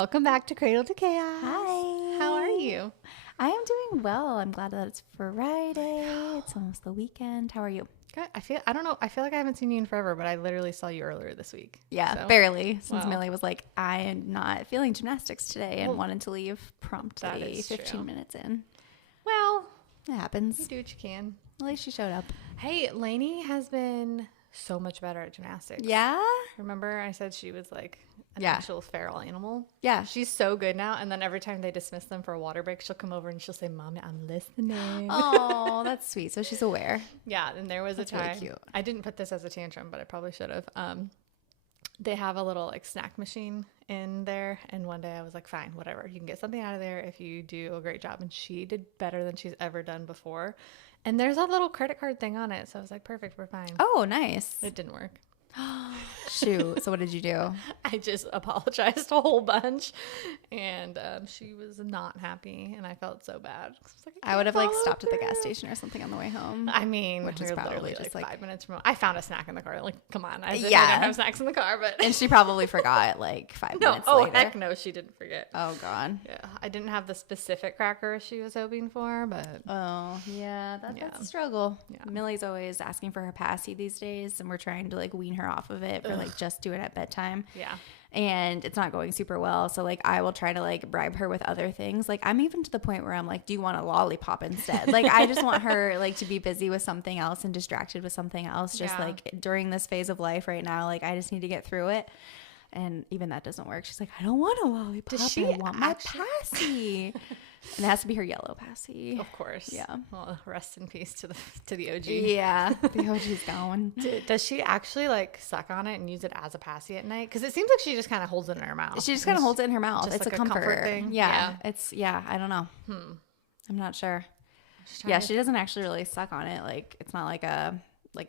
Welcome back to Cradle to Chaos. Hi. How are you? I am doing well. I'm glad that it's Friday. It's almost the weekend. How are you? Good. I feel like I haven't seen you in forever, but I literally saw you earlier this week. Yeah, So, barely. Since wow. Millie was like, I am not feeling gymnastics today and wanted to leave that promptly is 15 true. minutes in. Well, It happens. you do what you can. At least she showed up. Hey, Lainey has been so much better at gymnastics. Yeah? Remember I said she was like an Yeah. actual feral animal? Yeah. She's so good now. And then every time they dismiss them for a water break, she'll come over and she'll say, Mommy, I'm listening. Oh, that's sweet. So she's aware. Yeah, and there was That's a time. really cute. I didn't put this as a tantrum, but I probably should have. They have a little like snack machine in there, and one day I was like, "Fine, whatever. You can get something out of there if you do a great job." And she did better than she's ever done before. And there's a little credit card thing on it, so I was like, "Perfect, we're fine." Oh, nice. It didn't work. Shoot. So what did you do? I just apologized a whole bunch, and she was not happy, and I felt so bad. I would have like stopped at the gas station or something on the way home. I mean, Which we is were probably literally just like like 5 minutes from. I found a snack in the car. Like, come on, I didn't Yeah. have snacks in the car, but And she probably forgot like 5 no. minutes Oh later. heck no, she didn't forget. Oh, God. Yeah, I didn't have the specific cracker she was hoping for, but Oh, yeah, that's Yeah. a struggle. Yeah. Millie's always asking for her passy these days, and we're trying to like wean her off of it for like just do it at bedtime. yeah. And it's not going super well. So like I will try to like bribe her with other things. Like I'm even to the point where I'm like, do you want a lollipop instead? Like I just want her like to be busy with something else and distracted with something else. Just Yeah. like during this phase of life right now, like I just need to get through it. And even that doesn't work. She's like, I don't want a lollipop. Does she I want my actually- passy. And it has to be her yellow passy. Of course. Yeah. Well, rest in peace to the OG. Yeah, the OG's gone. Does she actually like suck on it and use it as a passy at night? Because it seems like she just kind of holds it in her mouth. She just kind of holds it in her mouth. just It's like a a comfort. comfort thing? Yeah, Yeah. I don't know. I'm not sure. Just trying Yeah, to- she doesn't actually really suck on it. Like it's not like a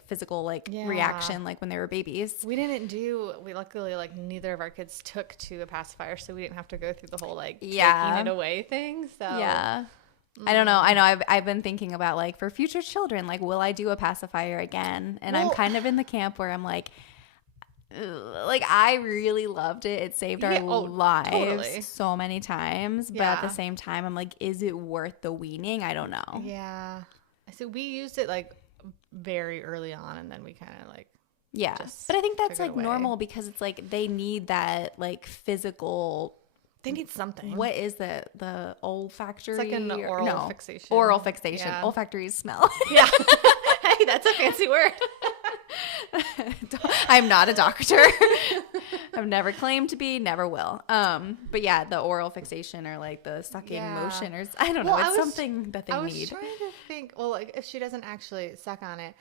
physical Yeah. reaction like when they were babies. We luckily like neither of our kids took to a pacifier, so we didn't have to go through the whole like Yeah. taking it away thing. So Yeah. I don't know. I know I've been thinking about like for future children, like will I do a pacifier again? And I'm Well- kind of in the camp where I'm like ugh, like I really loved it. It saved our Yeah, oh, lives totally. so many times, but at the Yeah. same time I'm like is it worth the weaning? I don't know. Yeah. So we used it like very early on, and then we kind of like Yeah. just But I think that's took it like away. normal because it's like they need that like physical they need something. what is the olfactory? It's like an or- oral no, fixation. Oral fixation. Yeah. Olfactory is smell. Yeah. Hey, that's a fancy word. I'm not a doctor. I've never claimed to be, never will. But yeah, the oral fixation or like the sucking Yeah. motion or I don't know. Well, I It's was- something that they I was need. trying to think. Well, like if she doesn't actually suck on it,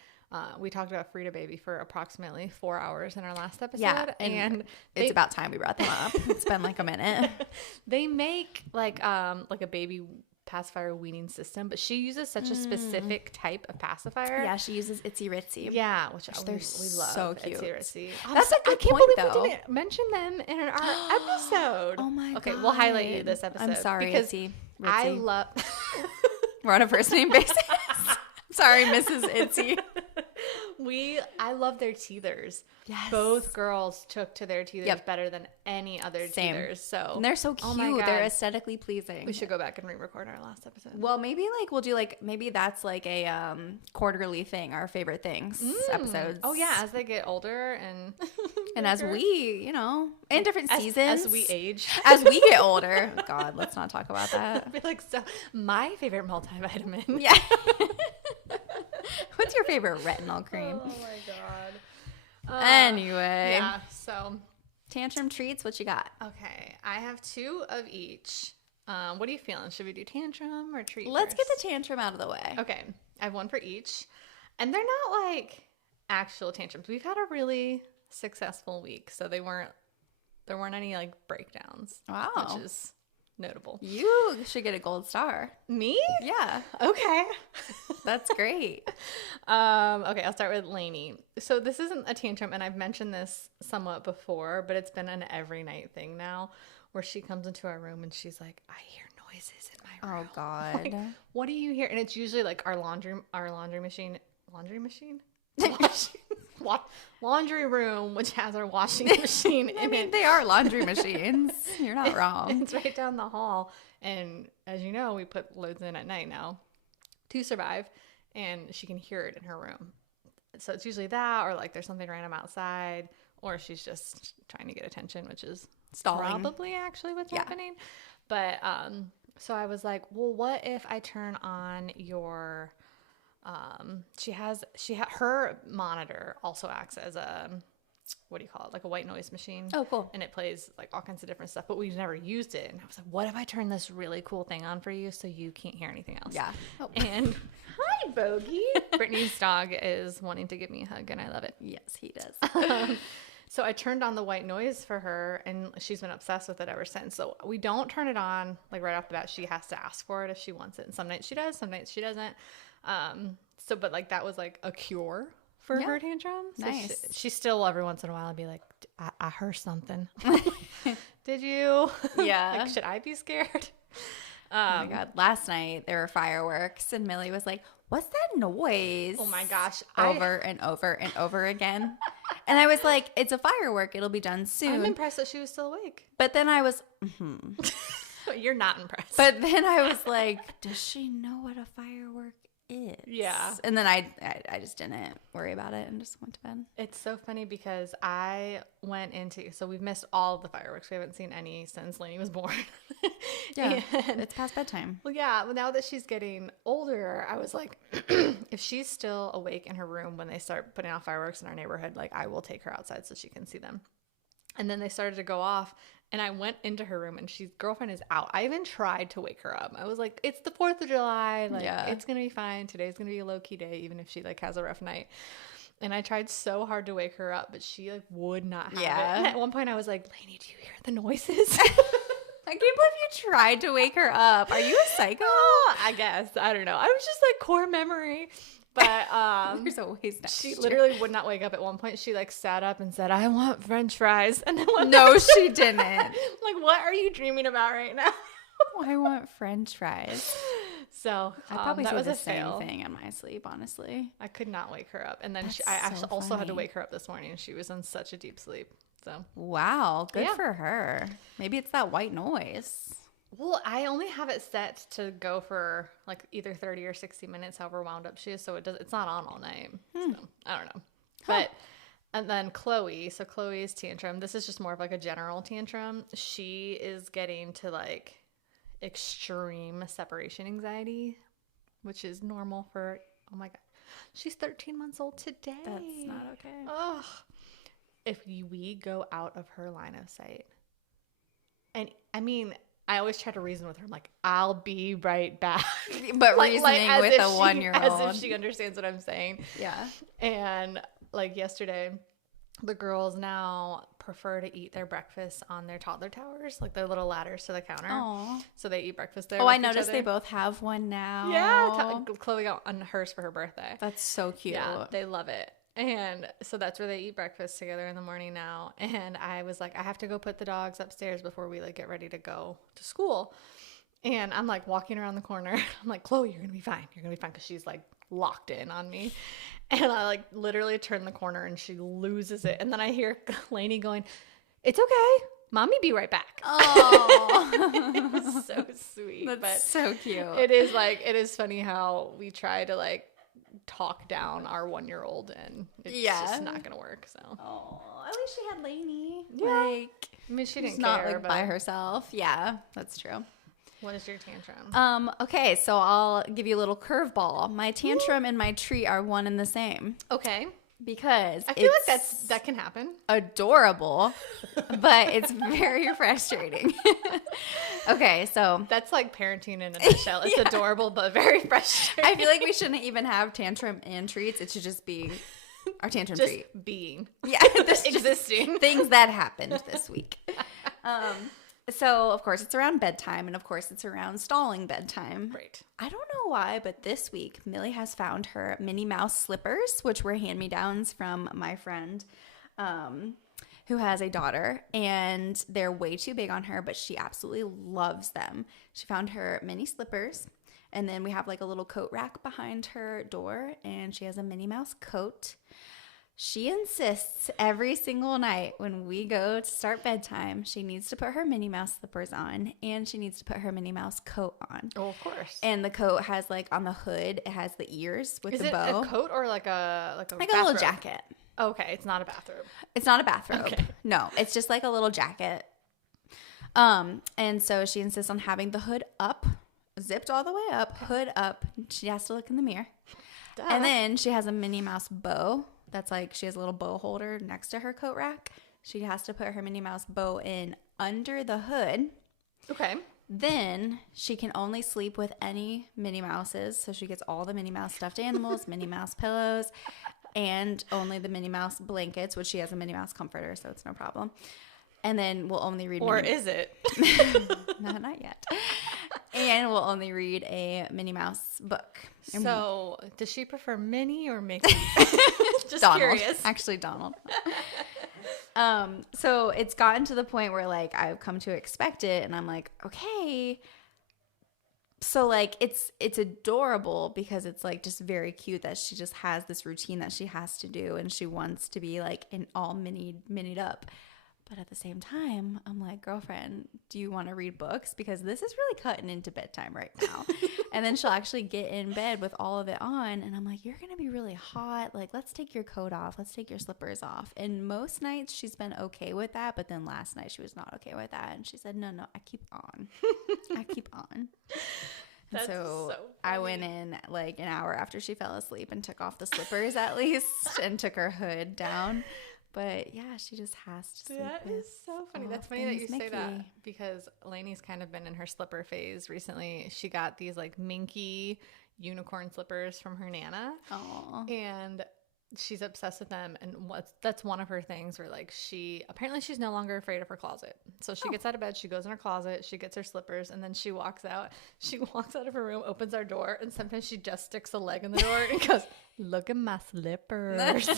we talked about Frida Baby for approximately 4 hours in our last episode. Yeah, and It's they, about time we brought them up. It's been like a minute. they make like a baby pacifier weaning system, but she uses such a specific type of pacifier. Yeah, she uses Itsy Ritzy. Yeah, which they're we love. so cute. Itsy Ritzy. That's a I good can't point, believe though. we didn't mention them in our episode. Oh my god. Okay, we'll highlight you this episode. I'm sorry, because Itsy. I Ritzy. love. We're on a first name basis. Sorry, Mrs. Itsy. I love their teethers. Yes. Both girls took to their teethers Yep. better than any other Same. teethers. So And they're so Oh cute. my God. They're aesthetically pleasing. we should go back and re-record our last episode. Well, maybe like we'll do like maybe that's like a quarterly thing, our favorite things episodes. Oh yeah, as they get older and And as we, you know, in different seasons, as we age, as we get older. God, let's not talk about that. I'd be like, so my favorite multivitamin. Yeah. What's your favorite retinol cream? Oh my god. Anyway, Yeah. So tantrum treats. What you got? okay, I have 2 of each. What are you feeling? Should we do tantrum or treat? Let's get first? the tantrum out of the way. Okay, I have 1 for each, and they're not like actual tantrums. We've had a really successful week, so there weren't any like breakdowns. Wow. Which is notable. You should get a gold star. Me? Yeah, Okay. that's great. Okay, I'll start with Lainey. So this isn't a tantrum, and I've mentioned this somewhat before, but it's been an every night thing now, where she comes into our room and she's like, "I hear noises in my room." Oh God. Like, what do you hear? And it's usually like our laundry machine. Laundry machine? laundry room, which has our washing machine in I mean, it. they are laundry machines. You're not wrong. It's right down the hall. And as you know, we put loads in at night now to survive. And she can hear it in her room. So it's usually that, or like there's something random outside, or she's just trying to get attention, which is Stalling. probably actually what's happening. But so I was like, well, what if I turn on your her monitor also acts as a, what do you call it, like a white noise machine. Oh, cool. And it plays like all kinds of different stuff, but we've never used it. And I was like, what if I turn this really cool thing on for you so you can't hear anything else? Yeah. Oh. And hi, Bogey. Brittany's dog is wanting to give me a hug, and I love it. Yes, he does. So I turned on the white noise for her, and she's been obsessed with it ever since. So we don't turn it on like right off the bat. She has to ask for it if she wants it. And some nights she does, some nights she doesn't. But like that was like a cure for her tantrum. So Nice. she still every once in a while would be like, I heard something. Did you? Yeah. Like, should I be scared? Oh my God. Last night there were fireworks and Millie was like, what's that noise? Oh my gosh. Over and over and over again. And I was like, it's a firework. It'll be done I'm soon. impressed that she was still awake. But then I was, You're not impressed. but then I was like, does she know what a firework is? Yeah. And then I just didn't worry about it and just went to bed. It's so funny because I went into, so we've missed all of the fireworks. We haven't seen any since Lainey was born. Yeah. And, It's past bedtime. well, yeah, well, now that she's getting older, I was like, if she's still awake in her room when they start putting off fireworks in our neighborhood, like I will take her outside so she can see them. And then they started to go off. And I went into her room and she's girlfriend is out. I even tried to wake her up. I was like, it's the 4th of July. Like, it's going to be fine. Today's going to be a low key day, even if she like has a rough night. And I tried so hard to wake her up, but she like would not have it. And at one point I was like, Lainey, do you hear the noises? I can't believe you tried to wake her up. Are you a psycho? I guess. I don't know. I was just like core memory. But There's always she literally would not wake up. At one point she like sat up and said, I want French fries. And then No, she didn't. like, what are you dreaming about right now? I want French fries. So I probably that say was the a same fail. thing in my sleep, honestly. I could not wake her up. And then That's I actually so also had to funny. wake her up this morning. She was in such a deep sleep. So, Wow, good Yeah. for her. Maybe it's that white noise. well, I only have it set to go for like either 30 or 60 minutes, however wound up she is. So it's not on all night. So I don't know. But, and then Chloe's tantrum, this is just more of like a general tantrum. She is getting to like extreme separation anxiety, which is normal for, oh my God, she's 13 months old today. That's not okay. Ugh. If we go out of her line of sight, and I mean, I always try to reason with her. I'm like, I'll be right back. But Like reasoning as with if a she- 1-year-old. As if she understands what I'm saying. Yeah. And like yesterday, the girls now prefer to eat their breakfast on their toddler towers, like their little ladders to the counter. Aw. So they eat breakfast there. Oh, with I each noticed other. they both have one now. Yeah, Chloe got on hers for her birthday. That's so cute. Yeah, they love it. And so that's where they eat breakfast together in the morning now. And I was like, I have to go put the dogs upstairs before we like get ready to go to school. And I'm like walking around the corner. I'm like, Chloe, you're going to be fine. You're going to be fine. Because she's like locked in on me. And I like literally turn the corner and she loses it. And then I hear Lainey going, it's okay. Mommy be right back. Oh, It was so sweet. that's but so cute. it is funny how we try to like talk down our 1-year-old and it's just not gonna work. So Oh, at least she had Lainey. Yeah. Like, I mean, she she's didn't not care, like but by herself. Yeah, that's true. what is your tantrum? Okay, so I'll give you a little curveball. My tantrum and my treat are one and the same Okay, because I feel it's like that can happen. adorable, but it's very frustrating. Okay, so That's like parenting in a nutshell. It's adorable but very frustrating. I feel like we shouldn't even have tantrum and treats. It should just be our tantrum just treat. being, Yeah, this just existing. things that happened this week. So of course it's around bedtime, and of course it's around stalling bedtime. Right. I don't know why, but this week Millie has found her Minnie Mouse slippers, which were hand-me-downs from my friend who has a daughter, and they're way too big on her, but she absolutely loves them. She found her mini slippers, and then we have like a little coat rack behind her door, and she has a Minnie Mouse coat. She insists every single night when we go to start bedtime, she needs to put her Minnie Mouse slippers on and she needs to put her Minnie Mouse coat on. Oh, of course. And the coat has like on the hood, it has the ears with Is the it bow. a coat or like a Like a bathrobe? little jacket. Okay, it's not a bathrobe. It's not a bathrobe. Okay. No, it's just like a little jacket. And so she insists on having the hood up, zipped all the way up, hood up. She has to look in the mirror. Duh. And then she has a Minnie Mouse bow. That's like she has a little bow holder next to her coat rack. She has to put her Minnie Mouse bow in under the hood. Okay. Then she can only sleep with any Minnie Mouses. So she gets all the Minnie Mouse stuffed animals, Minnie Mouse pillows, and only the Minnie Mouse blankets, which she has a Minnie Mouse comforter, so it's no problem. And then we'll only read Or is it? No, not yet. And we'll only read a Minnie Mouse book. So, does she prefer Minnie or Mickey? Just Donald. curious. Actually, Donald. So it's gotten to the point where like I've come to expect it, and I'm like, okay. So like it's adorable because it's like just very cute that she just has this routine that she has to do, and she wants to be like in all minied up. But at the same time, I'm like, girlfriend, do you want to read books? Because this is really cutting into bedtime right now. And then she'll actually get in bed with all of it on. And I'm like, you're going to be really hot. Like, let's take your coat off. Let's take your slippers off. And most nights she's been okay with that. But then last night she was not okay with that. And she said, no, I keep on. I keep on. That's so so I funny. went in like an hour after she fell asleep and took off the slippers at least and took her hood down. But yeah, she just has to sleep That with is so funny. all That's funny that you things say that Mickey. because Lainey's kind of been in her slipper phase recently. She got these like minky unicorn slippers from her Nana. Aw. And she's obsessed with them. And that's one of her things where like she's no longer afraid of her closet. So she gets out of bed, she goes in her closet, she gets her slippers, and then she walks out. She walks out of her room, opens our door, and sometimes she just sticks a leg in the door and goes, "Look at my slippers."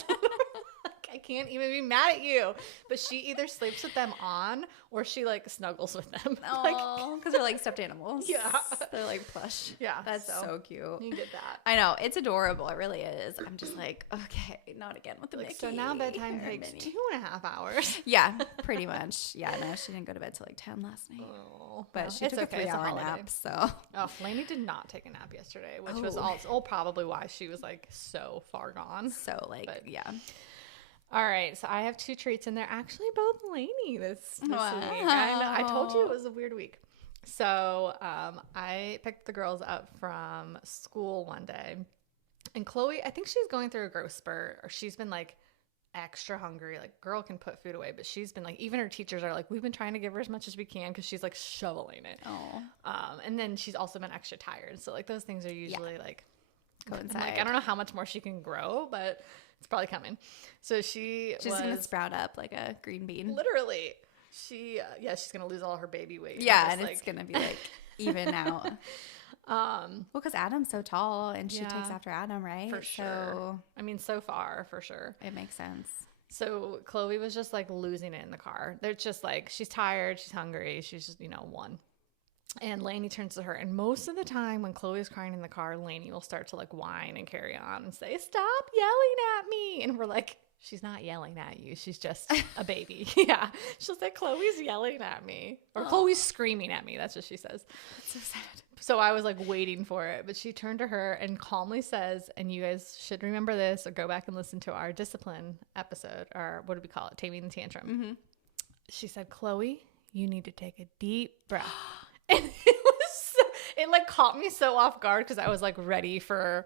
I can't even be mad at you. But she either sleeps with them on or she like snuggles with them. Like, Oh, because they're like stuffed animals. Yeah. They're like plush. yeah, That's so cute. you get that. I know. It's adorable. It really is. I'm just like, okay, not again with the Like, Mickey. so now bedtime or takes Minnie. 2.5 hours. Yeah, pretty much. Yeah, no, she didn't go to bed till like 10 last night. Oh, But well, she it's took okay. a It's a 3-hour holiday. nap, so. Oh, Lainey did not take a nap yesterday, which was Oh. also probably why she was like so far gone. So, like, But- yeah. All right, so I have 2 treats, and they're actually both Lainey this Wow. week. I told you it was a weird week. So I picked the girls up from school one day, and Chloe, I think she's going through a growth spurt, or she's been like extra hungry. Like, girl can put food away, but she's been like, even her teachers are like, we've been trying to give her as much as we can because she's like shoveling it. Oh. And then she's also been extra tired. So like those things are usually like Coincide. Like, I don't know how much more she can grow, but it's probably coming. So she's She's going to sprout up like a green bean. literally, she's going to lose all her baby weight. Yeah, just, and it's going to be like even out. Well, because Adam's so tall and she takes Yeah. after Adam, right? for sure. So I mean, so far, for sure. it makes sense. So Chloe was just like losing it in the car. They're just like, she's tired, she's hungry, she's just, one. And Lainey turns to her, and most of the time when Chloe's crying in the car, Lainey will start to like whine and carry on and say, "Stop yelling at me." And we're like, she's not yelling at you. She's just a baby. Yeah. She'll say, "Chloe's yelling at me." Or "Chloe's screaming at me." That's what she says. That's so sad. So I was like waiting for it, but she turned to her and calmly says, and you guys should remember this or go back and listen to our discipline episode, or what do we call it? Taming the Tantrum. Mm-hmm. She said, "Chloe, you need to take a deep breath." And it like caught me so off guard because I was like ready for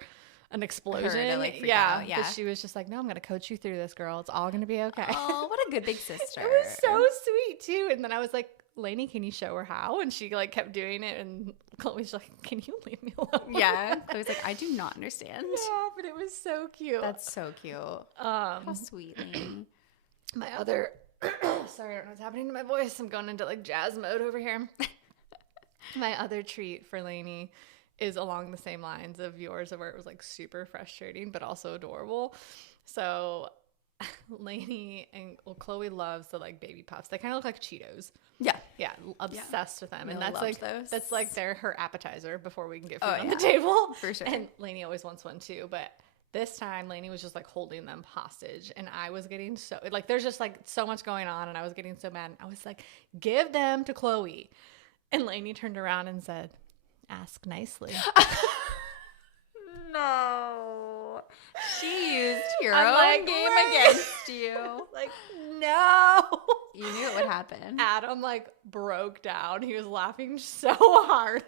an explosion. to, like, freak yeah, out, yeah. But she was just like, "No, I'm gonna coach you through this, girl. It's all gonna be okay." Oh, what a good big sister. It was so sweet too. And then I was like, "Lainey, can you show her how?" And she like kept doing it, and Chloe's like, "Can you leave me alone?" Yeah. Chloe's like, I do not understand. Yeah, but it was so cute. That's so cute. How sweet, Lainey. My other sorry, I don't know what's happening to my voice. I'm going into like jazz mode over here. My other treat for Lainey is along the same lines of yours, where it was like super frustrating but also adorable. So Lainey and Chloe loves the like baby puffs. They kind of look like Cheetos. Yeah. Yeah, obsessed with them. And Really that's loved like those. that's like her appetizer before we can get food Oh, on yeah. the table. For sure. And Lainey always wants one too, but This time, Lainey was just like holding them hostage, and I was getting so like there's just like so much going on, and I was getting so mad. And I was like, "Give them to Chloe," and Lainey turned around and said, "Ask nicely." No, she used your I'm own like, game "Wait." against you. Like, no. You knew it would happen. Adam like broke down. He was laughing so hard.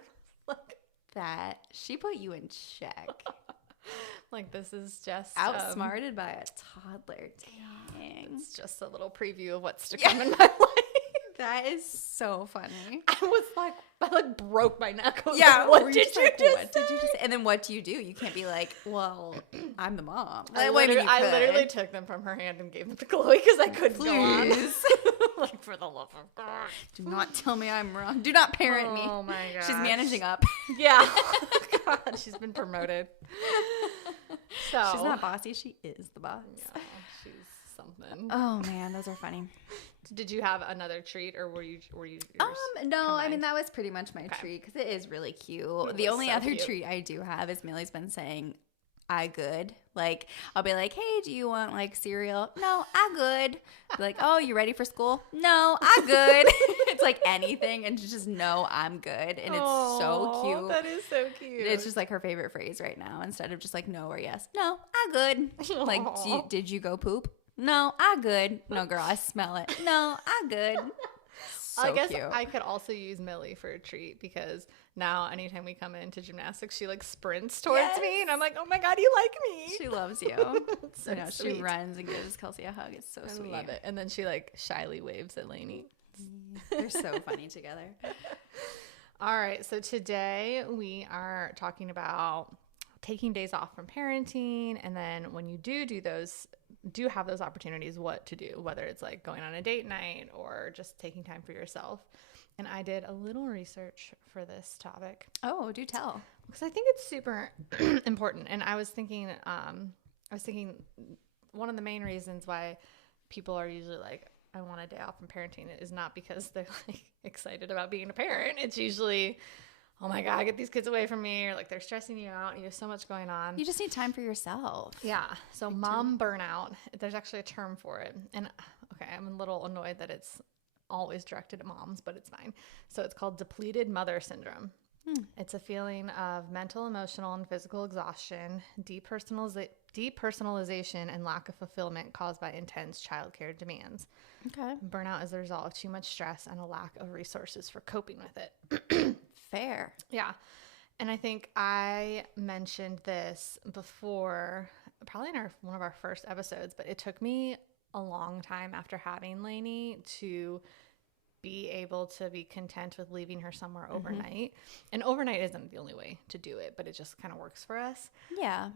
Like, That she put you in check. like this is just Outsmarted by a toddler. Dang. It's just a little preview of what's to come in my life. That is so funny. I like broke my neck. I was Yeah. like, what were did just you like, just what did you just say? And then what do? You can't be like, well, I'm the mom. I Well, I mean, you literally could. took them from her hand and gave them to Chloe because I couldn't go on. Please. Like, for the love of God. Do not tell me I'm wrong. Do not parent me. Oh my God. She's managing up. Yeah. God, she's been promoted. So She's not bossy. She is the boss. Yeah, she's something. Oh man, those are funny. Did you have another treat, or were you yours No, I mean combined? that was pretty much my treat because it is really cute. It The was only so other cute. treat I do have is Millie's been saying, "I good." Like I'll be like, "Hey, do you want like cereal?" "No, I good." Be like, "Oh, you ready for school?" "No, I good." It's like anything, and just know I'm good, and it's so cute. That is so cute. It's just like her favorite phrase right now. Instead of just like no or yes, no, I good. Like, did you go poop? No, I good. No, girl, I smell it. No, I good. So I guess cute. I could also use Millie for a treat because now anytime we come into gymnastics, she like sprints towards Yes. me, and I'm like, oh my God, you like me. She loves you. So I know she sweet. runs and gives Kelsey a hug. It's so I sweet. love it. And then she like shyly waves at Lainey. They're so funny together. All right, so today we are talking about taking days off from parenting, and then when you do have those opportunities, what to do, whether it's like going on a date night or just taking time for yourself. And I did a little research for this topic Oh, do tell. because I think it's super important. And I was thinking one of the main reasons why people are usually like, I want a day off from parenting is not because they're like excited about being a parent. It's usually, oh my God, get these kids away from me, or like they're stressing you out. You have so much going on. You just need time for yourself. Yeah. So mom burnout, there's actually a term for it. And okay, I'm a little annoyed that it's always directed at moms, but it's fine. So it's called depleted mother syndrome. It's a feeling of mental, emotional, and physical exhaustion, depersonalization, and lack of fulfillment caused by intense childcare demands. Okay. Burnout is the result of too much stress and a lack of resources for coping with it. Fair. Yeah. And I think I mentioned this before, probably in one of our first episodes, but it took me a long time after having Lainey to be able to be content with leaving her somewhere overnight. And overnight isn't the only way to do it, but it just kind of works for us. Yeah.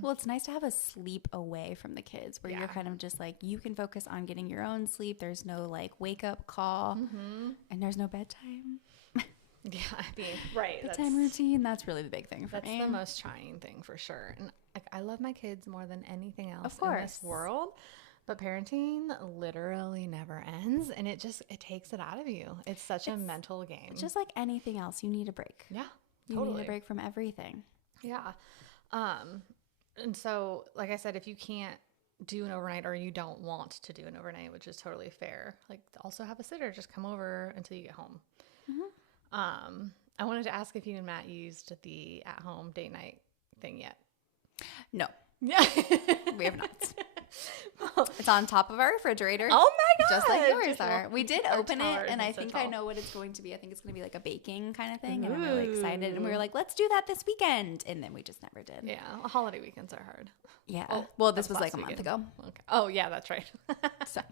Well, it's nice to have a sleep away from the kids where you're kind of just like, you can focus on getting your own sleep. There's no like wake up call and there's no bedtime. Yeah, I mean, right. Bedtime routine. That's really the big thing for me. That's the most trying thing for sure. And like, I love my kids more than anything else Of course. in this world. But parenting literally never ends, and it takes it out of you. It's such a mental game. Just like anything else, you need a break. Yeah, You totally. need a break from everything. Yeah. And so, like I said, if you can't do an overnight or you don't want to do an overnight, which is totally fair, like also have a sitter just come over until you get home. I wanted to ask if you and Matt used the at-home date night thing yet. No, Yeah. we have not. It's on top of our refrigerator. Oh my God. Just like yours Just are. We did our open tower it, and I isn't so think I tall. know what it's going to be. I think it's going to be like a baking kind of thing, and I'm really excited. And we were like, let's do that this weekend, and then we just never did. Yeah, holiday weekends are hard. Yeah. Oh, Well, this that's was like a last month weekend. ago. Okay. Oh yeah, that's right. So,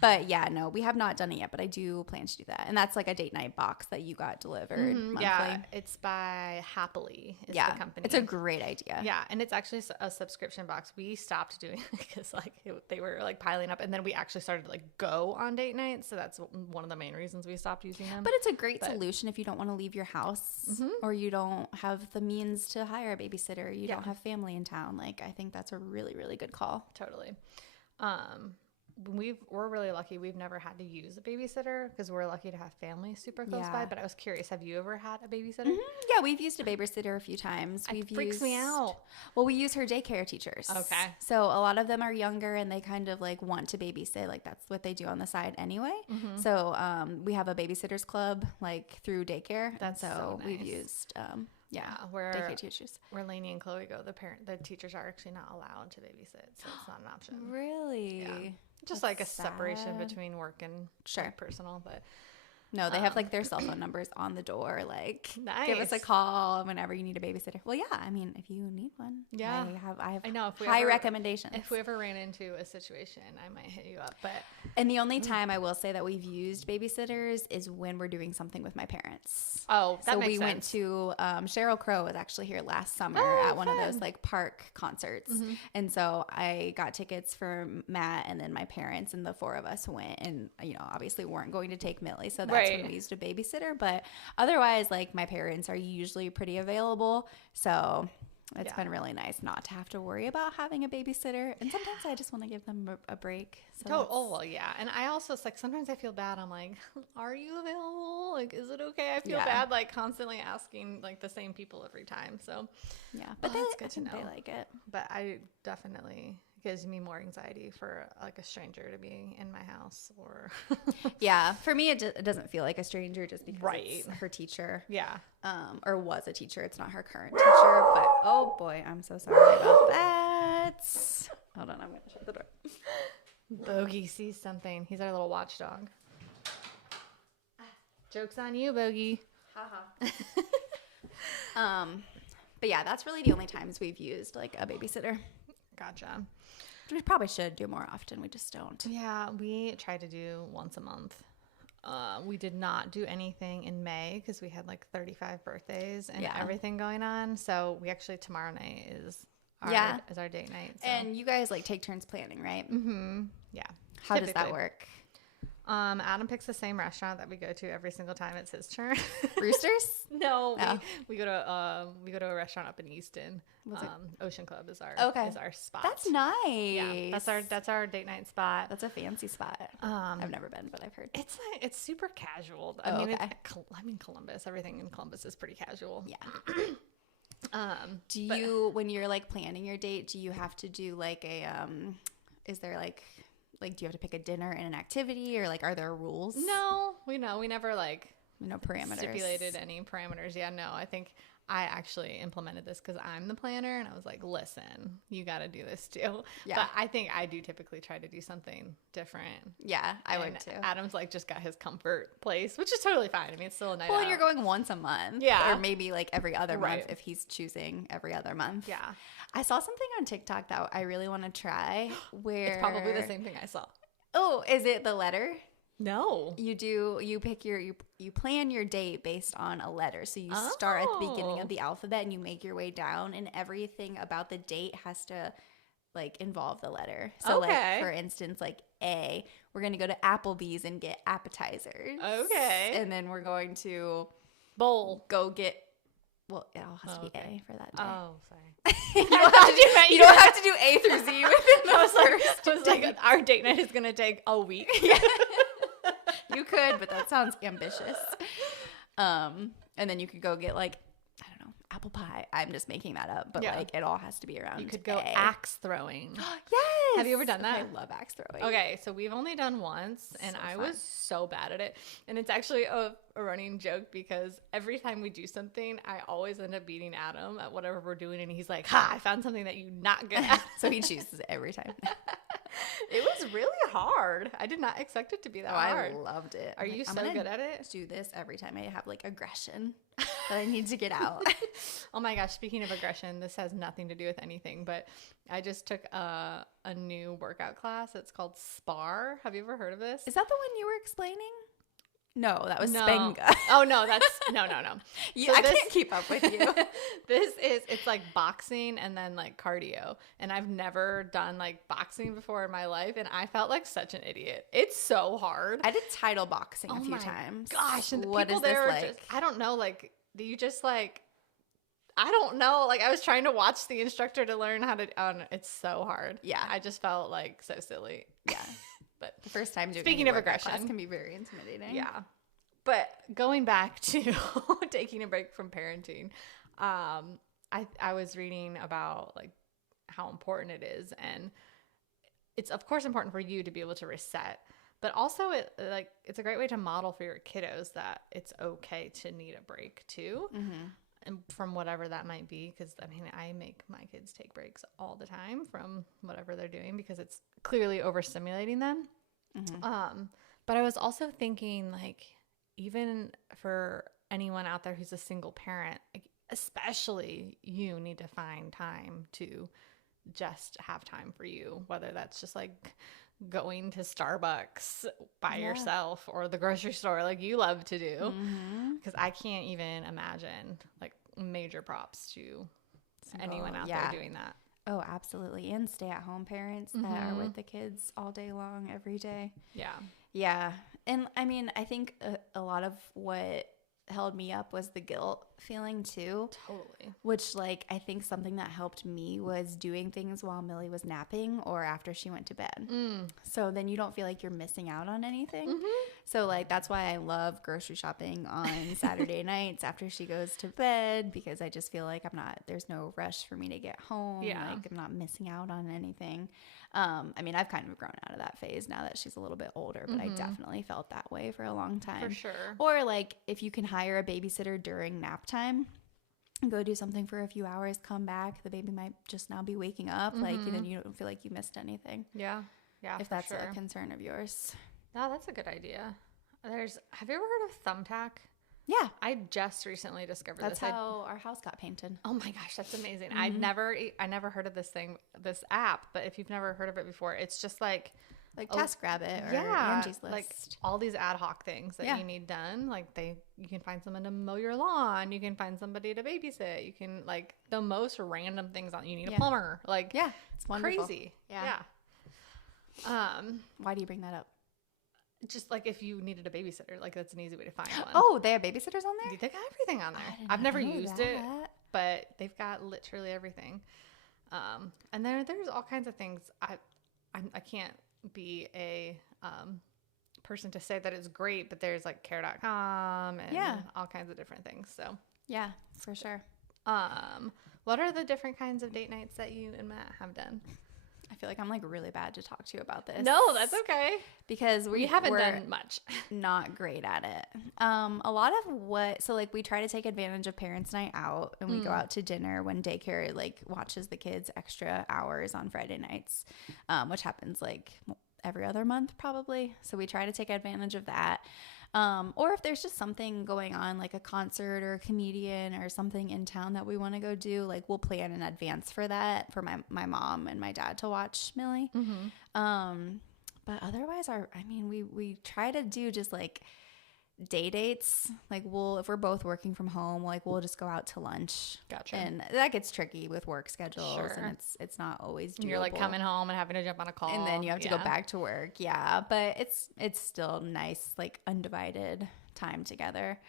but yeah, no, we have not done it yet, but I do plan to do that. And that's like a date night box that you got delivered monthly. Yeah, it's by Happily. Is Yeah, the company. it's a great idea. Yeah, and it's actually a subscription box. We stopped doing it because like they were like piling up, and then we actually started to like go on date nights. So that's one of the main reasons we stopped using them. But it's a great solution if you don't want to leave your house or you don't have the means to hire a babysitter. You don't have family in town. Like, I think that's a really, really good call. Totally. we're really lucky. We've never had to use a babysitter because we're lucky to have family super close by. But I was curious, have you ever had a babysitter? Yeah, we've used a babysitter a few times. It freaks me out. Well, we use her daycare teachers. Okay. So a lot of them are younger and they kind of like want to babysit. Like that's what they do on the side anyway. So we have a babysitters club like through daycare. That's so nice. We've used Where daycare teachers. Where Lainey and Chloe go, the teachers are actually not allowed to babysit, so it's not an option. Really? Yeah. Just like a separation between work and personal, but no, they have like their cell phone numbers on the door. Like, nice. Give us a call whenever you need a babysitter. Well, yeah, I mean, if you need one, I know high recommendations. If we ever ran into a situation, I might hit you up. And the only time I will say that we've used babysitters is when we're doing something with my parents. Oh, that makes sense. So we went to Sheryl Crow was actually here last summer at one of those like park concerts, and so I got tickets for Matt and then my parents, and the four of us went, and obviously weren't going to take Millie, so that's when we used a babysitter. But otherwise, like my parents are usually pretty available, so it's been really nice not to have to worry about having a babysitter. And sometimes I just want to give them a break. So and I also like sometimes I feel bad. I'm like, are you available? Like, is it okay? I feel bad like constantly asking like the same people every time. So but that's good to know. They like it. But I definitely gives me more anxiety for like a stranger to be in my house or for me it doesn't feel like a stranger just because it's her teacher or was a teacher. It's not her current teacher, but oh boy, I'm so sorry about that. Hold on, I'm gonna shut the door. Bogey sees something. He's our little watchdog. Joke's on you, Bogey. But yeah, that's really the only times we've used like a babysitter. Gotcha. We probably should do more often. We just don't. Yeah, we try to do once a month. We did not do anything in May because we had like 35 birthdays and everything going on. So we actually tomorrow night is our date night. So. And you guys like take turns planning, right? Mm-hmm. Yeah. How does that work? Adam picks the same restaurant that we go to every single time it's his turn. Roosters? No, we go to a restaurant up in Easton. Ocean Club is our spot. That's nice. Yeah, that's our date night spot. That's a fancy spot. I've never been, but I've heard it's super casual. I mean, Columbus. Everything in Columbus is pretty casual. Yeah. Do you when you're like planning your date? Do you have to do like a is there like do you have to pick a dinner and an activity, or like are there rules? No, we never like parameters. Stipulated any parameters. Yeah, no. I think I actually implemented this because I'm the planner, and I was like, listen, you got to do this too. Yeah. But I think I do typically try to do something different. Yeah, I would too. Adam's like just got his comfort place, which is totally fine. I mean, it's still a night out. Well, and you're going once a month. Yeah. Or maybe like every other month if he's choosing every other month. Yeah. I saw something on TikTok that I really want to try where... It's probably the same thing I saw. Oh, is it the letter? No. You pick you plan your date based on a letter. So you start at the beginning of the alphabet and you make your way down, and everything about the date has to like involve the letter. So like for instance, like A, we're going to go to Applebee's and get appetizers. Okay. And then we're going to go get well, it all has to be A for that day. Oh, sorry. You don't have to do A through Z within the first. I was like, our date night is going to take a week. Yeah. You could, but that sounds ambitious. And then you could go get like, I don't know, apple pie. I'm just making that up, but like it all has to be around. You could go axe throwing. Yes. Have you ever done that? I love axe throwing. Okay, so we've only done once, and I was so bad at it. And it's actually a running joke because every time we do something, I always end up beating Adam at whatever we're doing, and he's like, I found something that you're not good at. So he chooses it every time. It was really hard. I did not expect it to be that hard. I loved it. Are you so good at it? Do this every time I have like aggression that I need to get out. Oh my gosh, speaking of aggression, this has nothing to do with anything, but I just took a new workout class. It's called SPAR. Have you ever heard of this? Is that the one you were explaining? No, that was Spenga. Oh no, that's no. I can't keep up with you. It's like boxing and then like cardio. And I've never done like boxing before in my life, and I felt like such an idiot. It's so hard. I did title boxing a few times. Gosh, and what is this like? I don't know. Like, do you just like? I don't know. Like, I was trying to watch the instructor to learn how to. Oh, no, it's so hard. Yeah, I just felt like so silly. Yeah. But The first time doing speaking any of workout aggression, class can be very intimidating. yeah. But going back to taking a break from parenting, I was reading about like how important it is, and it's of course important for you to be able to reset, but also it's a great way to model for your kiddos that it's okay to need a break too. Mm-hmm. And from whatever that might be, because I mean, I make my kids take breaks all the time from whatever they're doing because it's clearly overstimulating them. Mm-hmm. But I was also thinking, like, even for anyone out there who's a single parent, like, especially you need to find time to just have time for you, whether that's just like going to Starbucks by yourself or the grocery store like you love to do. Because I can't even imagine, like, major props to anyone out there doing that. Oh, absolutely. And stay-at-home parents that are with the kids all day long, every day. Yeah. Yeah. And I mean, I think a lot of what held me up was the guilt feeling too. Totally. Which, like, I think something that helped me was doing things while Millie was napping or after she went to bed. So then you don't feel like you're missing out on anything. So, like, that's why I love grocery shopping on Saturday nights after she goes to bed, because I just feel like there's no rush for me to get home. Yeah. Like, I'm not missing out on anything. I mean, I've kind of grown out of that phase now that she's a little bit older, but I definitely felt that way for a long time. For sure. Or, like, if you can hire a babysitter during nap time, go do something for a few hours, come back, the baby might just now be waking up, like, and then you don't feel like you missed anything. Yeah. If that's a concern of yours. No, that's a good idea. Have you ever heard of Thumbtack? Yeah. I just recently discovered That's this. how our house got painted. Oh my gosh, that's amazing. I never heard of this app, but if you've never heard of it before, it's just like TaskRabbit or Angie's List. Like all these ad hoc things that you need done. Like you can find someone to mow your lawn, you can find somebody to babysit, you can, like, the most random things you need a plumber. Like, it's wonderful. Crazy. Yeah. Why do you bring that up? Just like if you needed a babysitter, like that's an easy way to find one. Oh, they have babysitters on there? They got everything on there. I've never used it, but they've got literally everything. And there's all kinds of things. I can't be a person to say that it's great, but there's like care.com and all kinds of different things. So yeah, for sure. What are the different kinds of date nights that you and Matt have done? I feel like I'm like really bad to talk to you about this. No, that's okay. Because we haven't done much. Not great at it. A lot of so like we try to take advantage of parents' night out, and we go out to dinner when daycare like watches the kids extra hours on Friday nights, which happens like every other month probably. So we try to take advantage of that. Or if there's just something going on, like a concert or a comedian or something in town that we want to go do, like we'll plan in advance for that, for my mom and my dad to watch Millie. But otherwise, we try to do just like day dates. Like if we're both working from home, like we'll just go out to lunch. Gotcha. And that gets tricky with work schedules, Sure. and it's not always doable. You're like coming home and having to jump on a call, and then you have to go back to work. Yeah, but it's still nice, like undivided time together.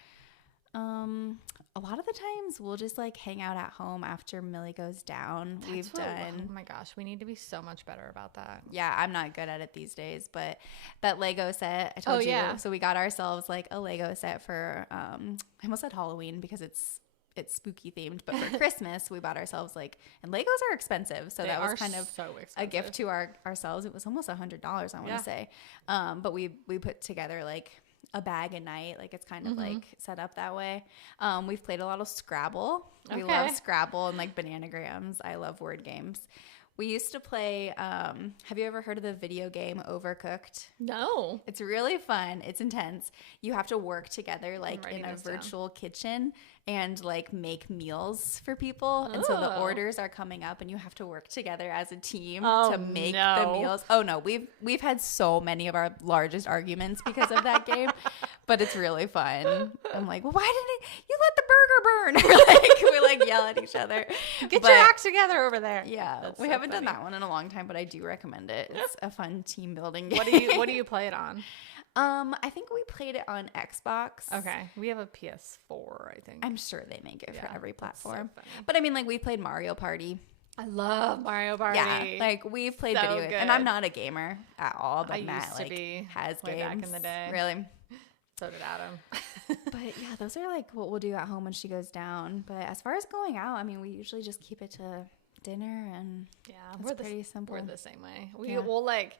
A lot of the times we'll just like hang out at home after Millie goes down. Oh my gosh, we need to be so much better about that. Yeah, I'm not good at it these days, but that Lego set I told you. Yeah. So we got ourselves like a Lego set for I almost said Halloween because it's spooky themed, but for Christmas we bought ourselves and Legos are expensive, so that was kind of so a gift to ourselves. It was almost $100, I want to say. But we put together like a bag a night, like it's kind of like set up that way. We've played a lot of Scrabble. We love Scrabble and like bananagrams. I love word games. We used to play have you ever heard of the video game Overcooked? No. It's really fun. It's intense. You have to work together like in a virtual kitchen and like make meals for people. And so the orders are coming up and you have to work together as a team to make the meals. Oh no, we've had so many of our largest arguments because of that game, but it's really fun. I'm like, well, why didn't you let the burger burn? we like yell at each other. Get your act together over there. Yeah. That's we so haven't funny. done that one in a long time, but I do recommend it. It's a fun team building game. What do you play it on? I think we played it on Xbox. Okay. We have a PS4, I think. I'm sure they make it for every that's so platform. funny. But I mean, like we played Mario Party I love Mario Party. Yeah, like we've played So video games, good. and I'm not a gamer at all, but I Matt used to like be has way games. back in the day. Really? So did Adam. But yeah, those are like what we'll do at home when she goes down. But as far as going out, I mean, we usually just keep it to dinner, and Yeah, it's pretty simple. We're the same way. Yeah. We'll like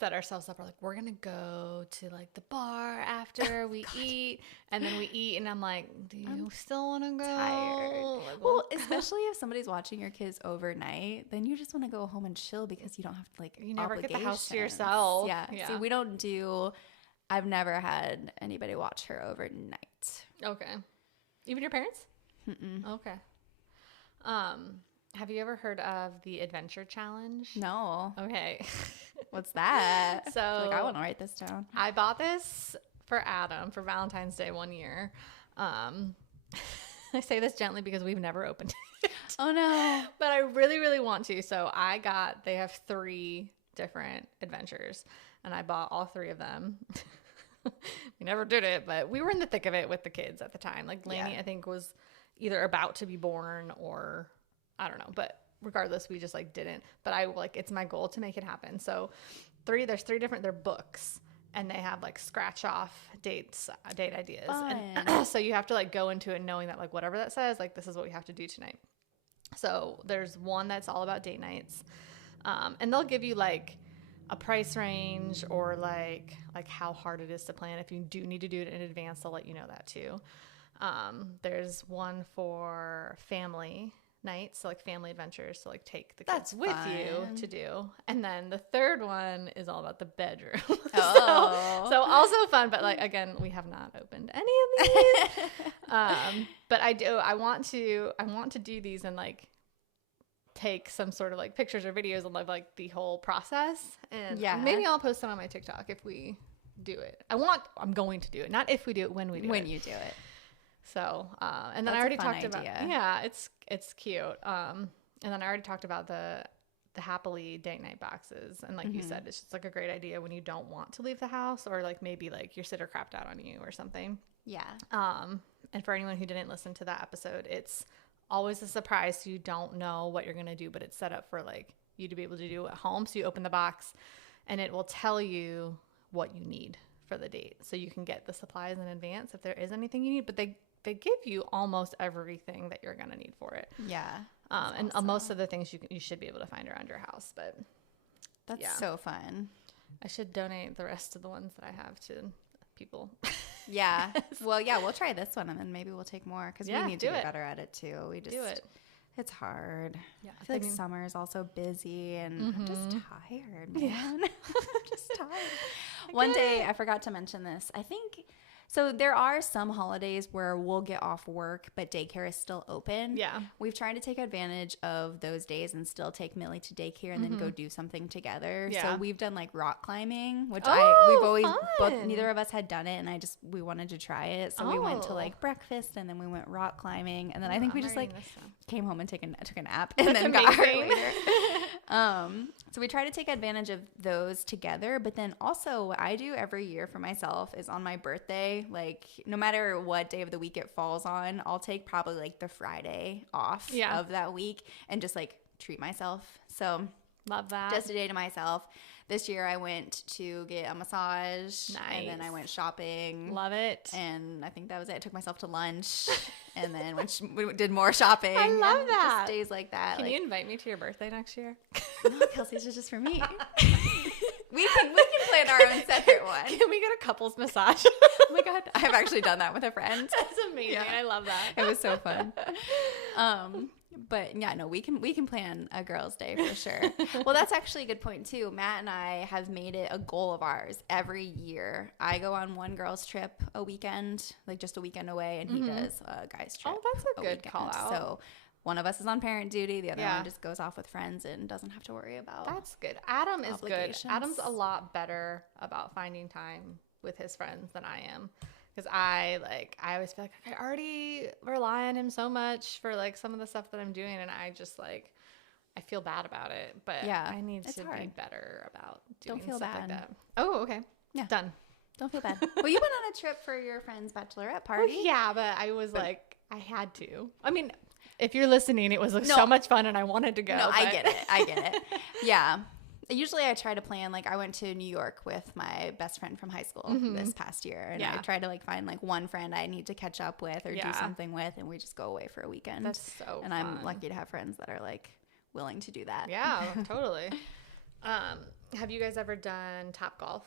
set ourselves up. We're like, we're gonna go to like the bar after we eat, and then we eat, and I'm like, do you still want to go? Tired. Like, Well, especially if somebody's watching your kids overnight, then you just want to go home and chill because you don't have to like you never get the house to obligations. yourself. Yeah. See, we don't do. I've never had anybody watch her overnight. Okay. Even your parents? Mm-mm. Okay. Have you ever heard of the Adventure Challenge? No. Okay. What's that? So like, I want to write this down. I bought this for Adam for Valentine's Day one year. I say this gently because we've never opened it. Oh no. But I really, really want to. So they have 3 different adventures, and I bought all 3 of them. We never did it, but we were in the thick of it with the kids at the time. Like Lainey, I think, was either about to be born or I don't know. But regardless, we just like didn't. But it's my goal to make it happen. So there's 3 different, they're books, and they have like scratch off date ideas. Fun. And so you have to like go into it knowing that like whatever that says, like this is what we have to do tonight. So there's one that's all about date nights. And they'll give you like a price range or like how hard it is to plan. If you do need to do it in advance, they'll let you know that too. There's one for family nights, so like family adventures, so like take the kids with you to do. And then the third one is all about the bedroom. Oh. so also fun, but like again, we have not opened any of these. But I want to do these and like take some sort of like pictures or videos of like the whole process, and maybe I'll post them on my TikTok if we do it. I'm going to do it, not if we do it, when we do it. When you do it. So, and then I already talked about, it's cute. And then I already talked about the happily date night boxes. And like you said, it's just like a great idea when you don't want to leave the house, or like maybe like your sitter crapped out on you or something. Yeah. And for anyone who didn't listen to that episode, it's always a surprise. So you don't know what you're going to do, but it's set up for like you to be able to do at home. So you open the box and it will tell you what you need for the date. So you can get the supplies in advance if there is anything you need, but they give you almost everything that you're going to need for it. Yeah. And most of the things you should be able to find around your house, but that's so fun. I should donate the rest of the ones that I have to people. Yeah. Well, yeah, we'll try this one and then maybe we'll take more because we need to get better at it too. We just do it. It's hard. Yeah. I feel like summer is also busy and I'm just tired, man. I'm just tired. One day, I forgot to mention this. I think, so there are some holidays where we'll get off work, but daycare is still open. Yeah. We've tried to take advantage of those days and still take Millie to daycare and then go do something together. Yeah. So we've done like rock climbing, which Oh, we've always, fun. neither of us had done it, and we wanted to try it. So we went to like breakfast and then we went rock climbing, and then I think we just like came home and took a nap and then got her later. So we try to take advantage of those together, but then also what I do every year for myself is on my birthday, like no matter what day of the week it falls on, I'll take probably like the Friday off of that week and just like treat myself. So love that. Just a day to myself. This year I went to get a massage. Nice. And then I went shopping. Love it. And I think that was it. I took myself to lunch and then we did more shopping. I love that. Just days like that. Can you invite me to your birthday next year? No, Kelsey's is just for me. we can plan our own separate one. Can we get a couples massage? Oh my God. I've actually done that with a friend. That's amazing. Yeah. I love that. It was so fun. But yeah, no, we can plan a girls' day for sure. Well, that's actually a good point too. Matt and I have made it a goal of ours every year. I go on one girls' trip a weekend, like just a weekend away, and he does a guys' trip. Oh, that's a good call out. So one of us is on parent duty, the other one just goes off with friends and doesn't have to worry about. That's good. Adam is good. Adam's a lot better about finding time with his friends than I am. Because I always feel like I already rely on him so much for like some of the stuff that I'm doing, and I just like I feel bad about it. But I need to be better about doing stuff like that. Oh, okay. Yeah. Done. Don't feel bad. Well, you went on a trip for your friend's bachelorette party. Well, yeah, but I was like, I had to. I mean, If you're listening, it was so much fun and I wanted to go. No, I get it. Yeah. Usually I try to plan, like I went to New York with my best friend from high school this past year. And I try to like find like one friend I need to catch up with or do something with. And we just go away for a weekend. That's so And fun. I'm lucky to have friends that are like willing to do that. Yeah, totally. Have you guys ever done Top Golf?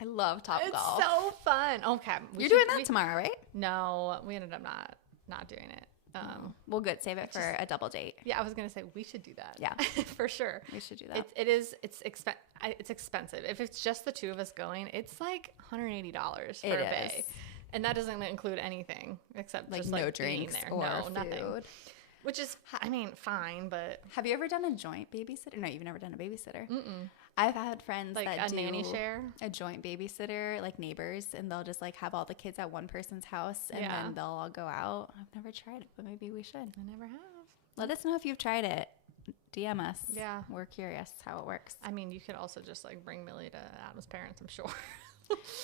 I love Top Golf. It's so fun. Okay. You're doing that tomorrow, right? No, we ended up not doing it. Well, good. Save it for a double date. Yeah, I was gonna say we should do that. Yeah, for sure. We should do that. It's expensive. If it's just the two of us going, it's like $180 for a bay, and that doesn't include anything except like just no like drinks being there. or no, food. Nothing. Which is, I mean, fine, but have you ever done a joint babysitter? No, you've never done a babysitter. I've had friends like that a nanny share, a joint babysitter, like neighbors, and they'll just like have all the kids at one person's house, and then they'll all go out. I've never tried it, but maybe we should. I never have. Let us know if you've tried it. DM us. Yeah, we're curious how it works. I mean, you could also just like bring Millie to Adam's parents. I'm sure.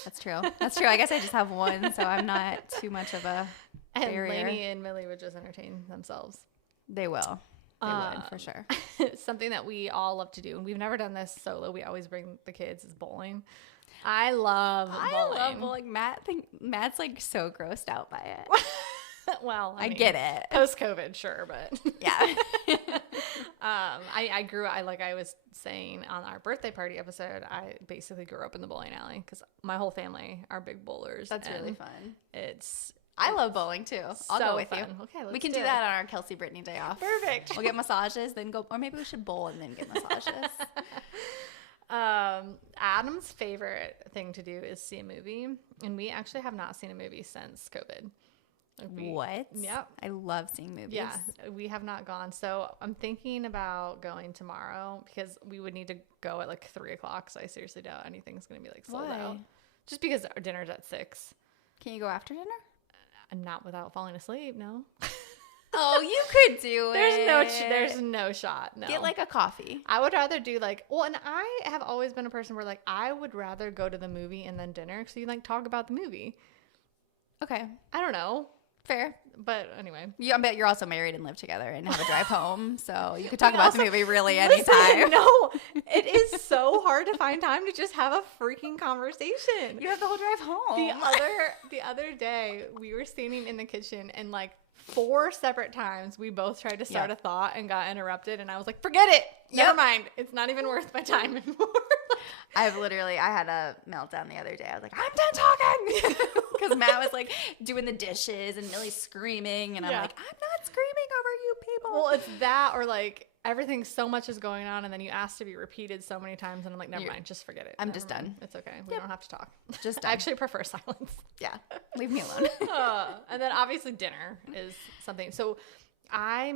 That's true. That's true. I guess I just have one, so I'm not too much of a barrier. And Lainey and Millie would just entertain themselves. They will. They would, for sure. Something that we all love to do, and we've never done this solo. We always bring the kids is bowling. I love bowling. Matt's like so grossed out by it. Well, I mean, get it. Post-COVID, sure, but yeah. I was saying on our birthday party episode, I basically grew up in the bowling alley because my whole family are big bowlers. That's really fun. I love bowling too. I'll go with you. Okay, we can do that on our Kelsey Brittany day off. Perfect. We'll get massages, then go, or maybe we should bowl and then get massages. Adam's favorite thing to do is see a movie, and we actually have not seen a movie since COVID. What? Yep. I love seeing movies. Yeah, we have not gone. So I'm thinking about going tomorrow because we would need to go at like 3:00. So I seriously doubt anything's going to be like sold out. Just because our dinner's at 6. Can you go after dinner? Not without falling asleep, no. Oh, you could do it. There's no shot. No. Get like a coffee. I would rather do and I have always been a person where like I would rather go to the movie and then dinner so you like talk about the movie. Okay. I don't know. Fair. But anyway. I bet you're also married and live together and have a drive home. So you could talk about the movie really anytime. No, it is so hard to find time to just have a freaking conversation. You have the whole drive home. The other day, we were standing in the kitchen and like 4 separate times we both tried to start a thought and got interrupted. And I was like, forget it. Never mind. It's not even worth my time anymore. I had a meltdown the other day. I was like, I'm done talking. Because Matt was like doing the dishes and Millie's screaming. And I'm like, I'm not screaming over you people. Well, it's that or like everything so much is going on. And then you ask to be repeated so many times. And I'm like, never mind. Just forget it. I'm just done. It's okay. We don't have to talk. Just done. I actually prefer silence. Yeah. Leave me alone. And then obviously dinner is something. So I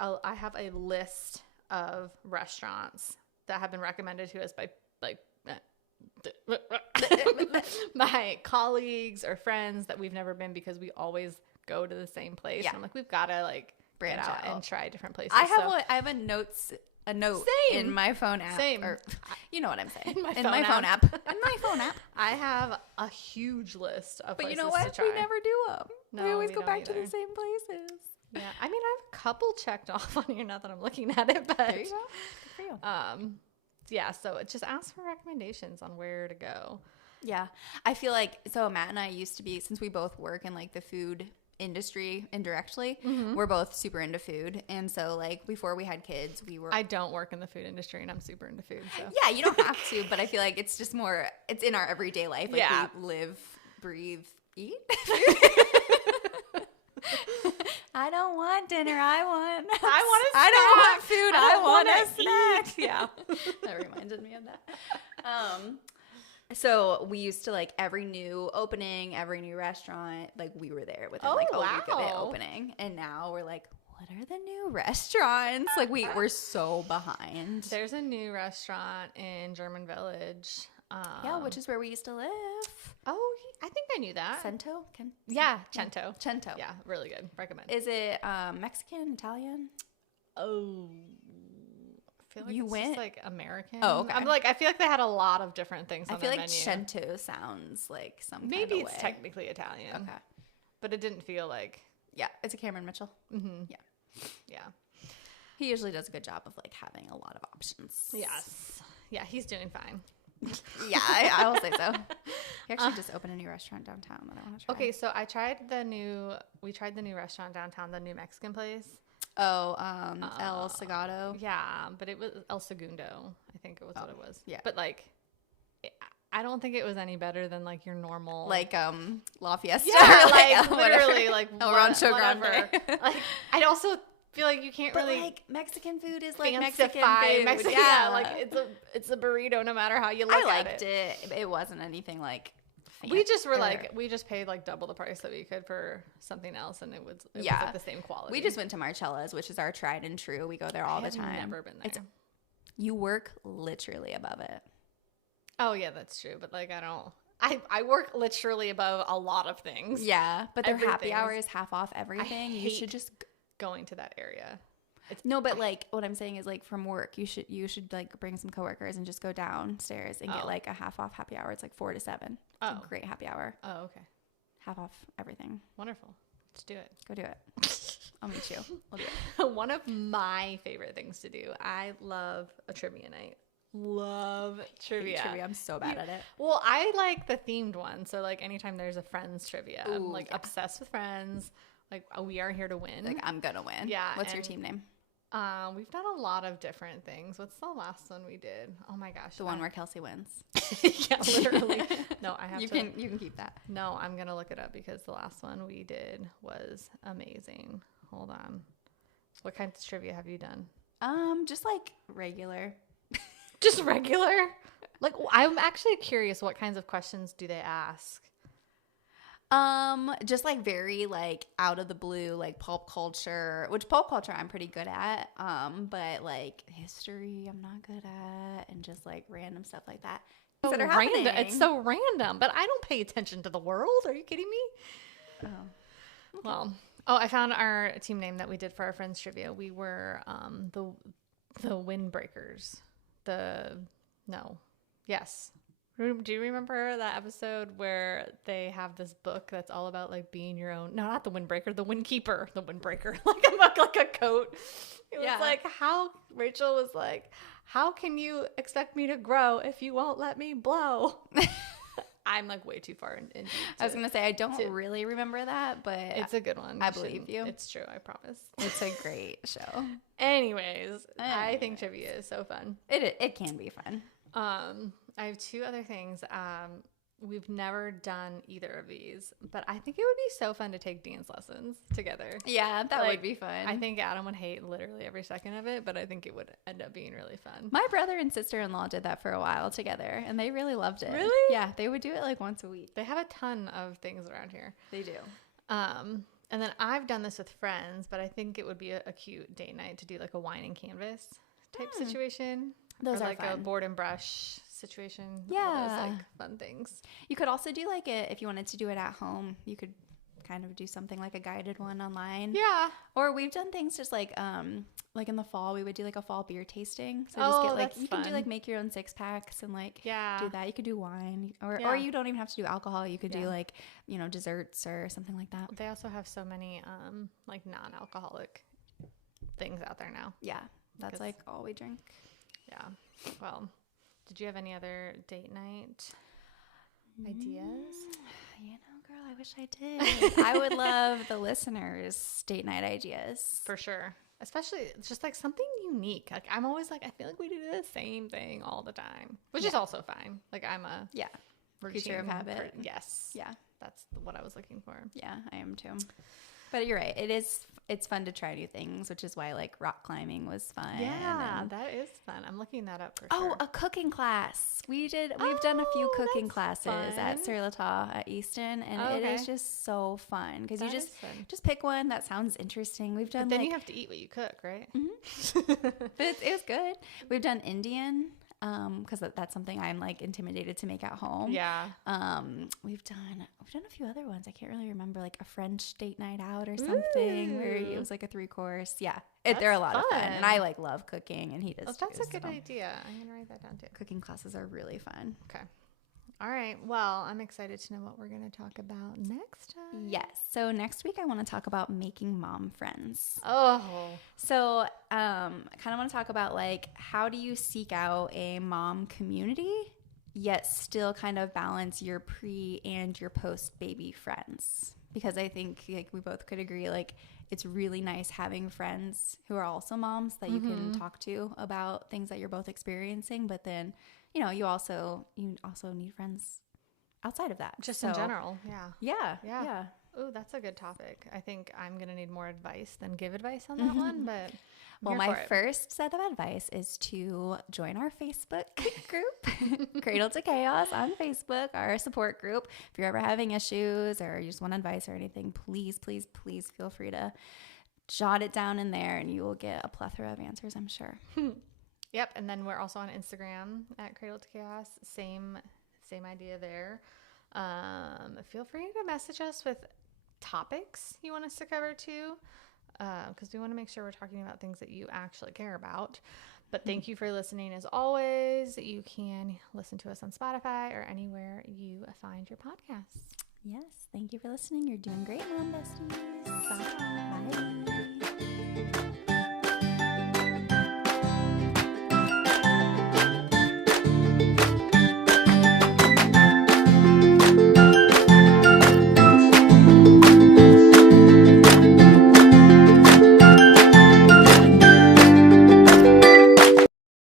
have a list of restaurants that have been recommended to us by like my colleagues or friends that we've never been because we always go to the same place. Yeah. And I'm like, we've got to like branch out and try different places. I have a note in my phone app. Same. Or, you know what I'm saying. In my phone app. I have a huge list of places to try. But you know what? We never do them. No, we always go back to the same places. Yeah. I mean, I have a couple checked off on here now that I'm looking at it, but there you go. Good for you. Yeah, so just ask for recommendations on where to go. Yeah. I feel like, so Matt and I used to be, since we both work in like the food industry indirectly, we're both super into food. And so like before we had kids, I don't work in the food industry and I'm super into food. So. Yeah, you don't have to, but I feel like it's just more, it's in our everyday life. Like we live, breathe, eat. I don't want dinner. I don't want food. I want a snack. Yeah. That reminded me of that. So we used to like every new opening, every new restaurant, like we were there within like a week of it opening. And now we're like, what are the new restaurants? Like we're so behind. There's a new restaurant in German Village. Yeah, which is where we used to live. Oh, I think I knew that. Cento? Yeah, Cento. Cento. Yeah, really good. Recommend. Is it Mexican, Italian? Oh, I feel like you it's went just like American. Oh, okay. I feel like they had a lot of different things on their menu. I feel like Cento sounds like some Maybe kind of it's technically Italian. Okay. But it didn't feel like. Yeah, it's a Cameron Mitchell. Mm-hmm. Yeah. Yeah. He usually does a good job of like having a lot of options. Yes. Yeah, he's doing fine. Yeah, I will say so. He actually just opened a new restaurant downtown that I want to try. Okay, so we tried the new restaurant downtown, the new Mexican place. Oh, El Sagado. Yeah, but it was El Segundo, I think it was what it was. Yeah. But like, I don't think it was any better than like your normal. Like La Fiesta. Yeah, or, like whatever. literally like El Rancho whatever. Grande. Like, I also feel like you can't But really like Mexican food is like fancify Mexican food. Yeah, like it's a burrito no matter how you look I at liked it. It wasn't anything like we just were like we just paid like double the price that we could for something else, and it was like the same quality. We just went to Marcella's, which is our tried and true. We go there all the time. I've never been there. You work literally above it. Oh yeah, that's true. But like I work literally above a lot of things. Yeah, but their happy hour is half off everything. You should just going to that area. No, but like what I'm saying is like from work, you should like bring some coworkers and just go downstairs and get like a half off happy hour. It's like 4 to 7. It's a great happy hour. Oh, okay. Half off everything. Wonderful. Let's do it. Go do it. I'll meet you. We'll do it. One of my favorite things to do. I love a trivia night. Love trivia. I'm so bad at it. Well, I like the themed one. So like anytime there's a Friends trivia, I'm like obsessed with Friends. Like we are here to win. Like I'm gonna win. Yeah. What's your team name? We've done a lot of different things. What's the last one we did? Oh my gosh. The one where Kelsey wins. Yeah, literally. No, I have you to. You can keep that. No, I'm gonna look it up because the last one we did was amazing. Hold on. What kinds of trivia have you done? Just like regular. Just regular? Like I'm actually curious, what kinds of questions do they ask? Just like very like out of the blue, like pulp culture, which pulp culture I'm pretty good at. But like history I'm not good at, and just like random stuff like that. So random. It's so random, but I don't pay attention to the world. Are you kidding me? Oh. Okay. Well, I found our team name that we did for our Friends trivia. We were the Windbreakers. Yes. Do you remember that episode where they have this book that's all about like being your own? No, not the Windbreaker, the Windkeeper, the Windbreaker, like a coat. It was like Rachel was like, how can you expect me to grow if you won't let me blow? I'm like way too far in. I was gonna say I don't really remember that, but it's a good one. I believe you. It's true. I promise. It's a great show. Anyways, I think trivia is so fun. It can be fun. I have 2 other things. We've never done either of these, but I think it would be so fun to take dance lessons together. Yeah, that would be fun. I think Adam would hate literally every second of it, but I think it would end up being really fun. My brother and sister-in-law did that for a while together, and they really loved it. Really? Yeah, they would do it like once a week. They have a ton of things around here. They do. And then I've done this with friends, but I think it would be a cute date night to do like a wine and canvas type situation. Those or are like fun. A board and brush situation. Yeah. All those like fun things. You could also do like if you wanted to do it at home, you could kind of do something like a guided one online. Yeah. Or we've done things just like in the fall we would do like a fall beer tasting. So just get like you can do like make your own 6-packs and like do that. You could do wine or you don't even have to do alcohol. You could do like, desserts or something like that. They also have so many like non-alcoholic things out there now. Yeah. That's like all we drink. Yeah. Well, did you have any other date night ideas? Girl, I wish I did. I would love the listeners' date night ideas. For sure. Especially just like something unique. Like I'm always like, I feel like we do the same thing all the time, which is also fine. Like I'm a creature of habit. Yes. Yeah. That's what I was looking for. Yeah, I am too. But you're right. It's fun to try new things, which is why like rock climbing was fun. Yeah, that is fun. I'm looking that up for sure. Oh, a cooking class. We've done a few cooking classes at Sur La Table at Easton, and it is just so fun because you just pick one that sounds interesting. We've done. But then you have to eat what you cook, right? Mm-hmm. But it was good. We've done Indian. Because that's something I'm like intimidated to make at home. Yeah. We've done a few other ones. I can't really remember, like a French date night out or something where it was like a 3-course. Yeah, they're a lot of fun, and I like love cooking, and he does. That's a good idea. I'm gonna write that down too. Cooking classes are really fun. Okay. All right. Well, I'm excited to know what we're going to talk about next time. Yes. So next week I want to talk about making mom friends. Oh. So I kind of want to talk about like how do you seek out a mom community yet still kind of balance your pre and your post baby friends, because I think like we both could agree like it's really nice having friends who are also moms that you can talk to about things that you're both experiencing, but then you also need friends outside of that, Just in general. Yeah. yeah. Oh, that's a good topic. I think I'm going to need more advice than give advice on that one, but Well, my first set of advice is to join our Facebook group, Cradle to Chaos on Facebook, our support group. If you're ever having issues or you just want advice or anything, please, please, please feel free to jot it down in there and you will get a plethora of answers, I'm sure. Yep. And then we're also on Instagram at Cradle to Chaos. Same idea there. Feel free to message us with topics you want us to cover too, because we want to make sure we're talking about things that you actually care about. But thank you for listening as always. You can listen to us on Spotify or anywhere you find your podcasts. Yes, thank you for listening. You're doing great, Mom Besties. Bye. Bye.